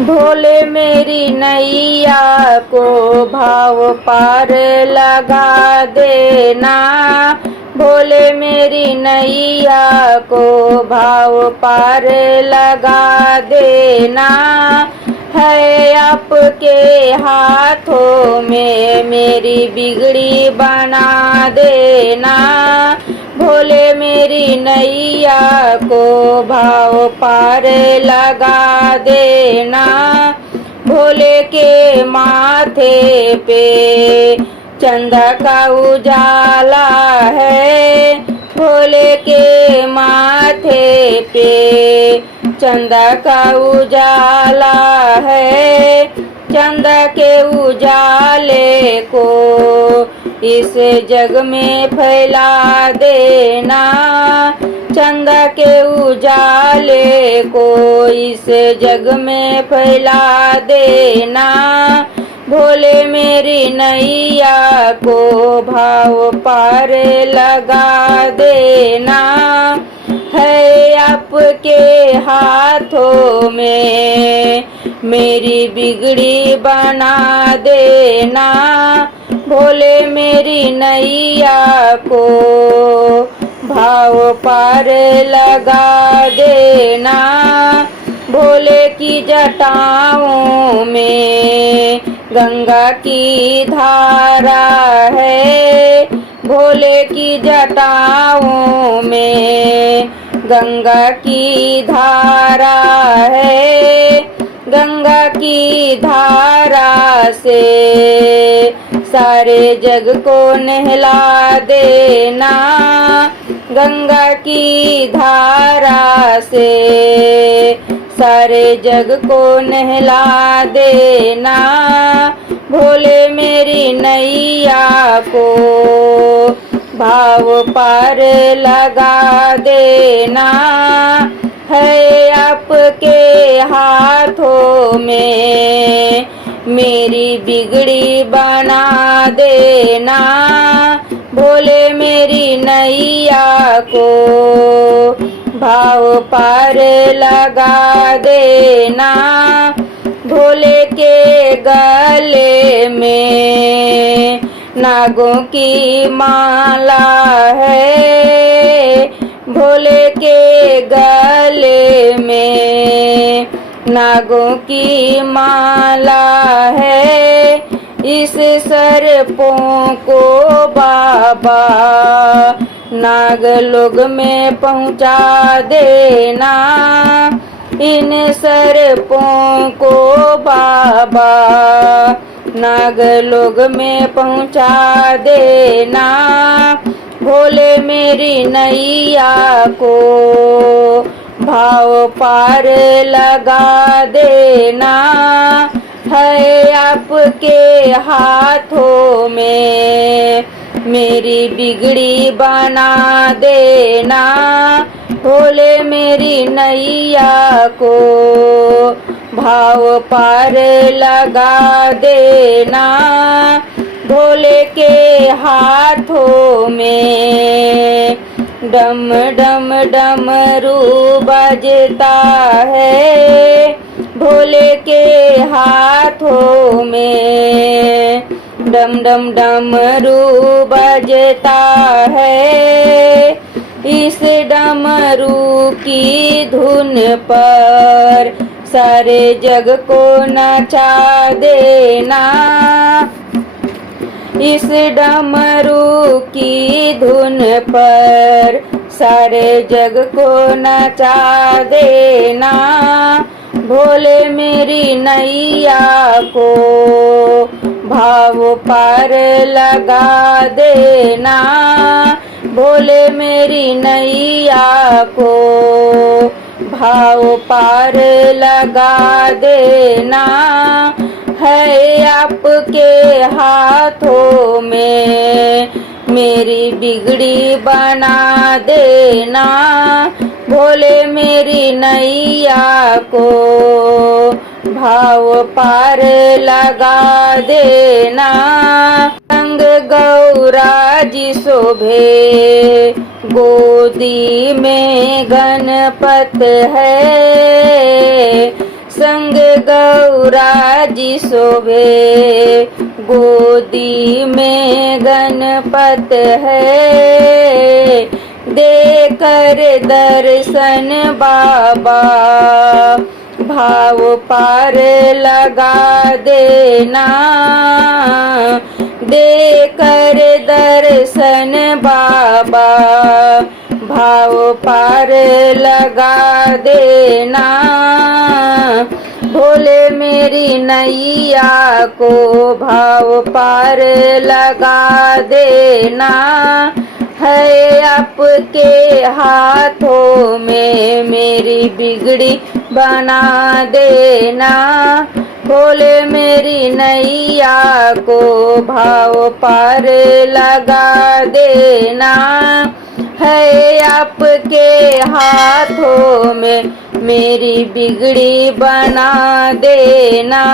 भोले मेरी नैया को भाव पार लगा देना। भोले मेरी नैया को भाव पार लगा देना। है आपके हाथों में मेरी बिगड़ी बना देना। भोले मेरी नैया को भाव पार लगा देना। भोले के माथे पे चंदा का उजाला है। भोले के माथे पे चंदा का उजाला है। चंदा के उजाले को इस जग में फैला देना। चंदा के उजाले को इस जग में फैला देना। भोले मेरी नैया को भाव पार लगा देना। है आपके हाथों में मेरी बिगड़ी बना देना। भोले मेरी नैया को भाव पार लगा देना। भोले की जटाओं में गंगा की धारा है। भोले की जटाओं में गंगा की धारा है। गंगा की धारा से सारे जग को नहला देना। गंगा की धारा से सारे जग को नहला देना। भोले मेरी नैया को भाव पार लगा देना। है आपके हाथों में मेरी बिगड़ी बना देना। भोले मेरी नैया को भाव पार लगा देना। भोले के गले में नागों की माला है। भोले के गले में नागों की माला है। इस सर्पों को बाबा नाग लोग में पहुंचा देना। इन सर्पों को बाबा नाग लोग में पहुंचा देना। भोले मेरी नैया को भाव पार लगा देना। है आपके हाथों में मेरी बिगड़ी बना देना। भोले मेरी नैया को भाव पार लगा देना। भोले के हाथों में डम डम डमरू बजता है। भोले के हाथों में डम डम डमरू बजता है। इस डमरू की धुन पर सारे जग को नचा देना। इस डमरू की धुन पर सारे जग को नचा देना। भोले मेरी नैया को भाव पार लगा देना। भोले मेरी नैया को भाव पार लगा देना। है आपके हाथों में मेरी बिगड़ी बना देना। भोले मेरी नैया को भाव पार लगा देना। रंग गौरा जी शोभे गोदी में गणपत है। संग गौरा जी सोवे, गोदी में गणपत है, देकर दर्शन बाबा भाव पार लगा देना, देकर दर्शन बाबा भाव पार लगा देना। भोले मेरी नैया को भाव पार लगा देना, है आपके हाथों में मेरी बिगड़ी बना देना। भोले मेरी नैया को भाव पार लगा देना, है आपके हाथों में मेरी बिगड़ी बना देना।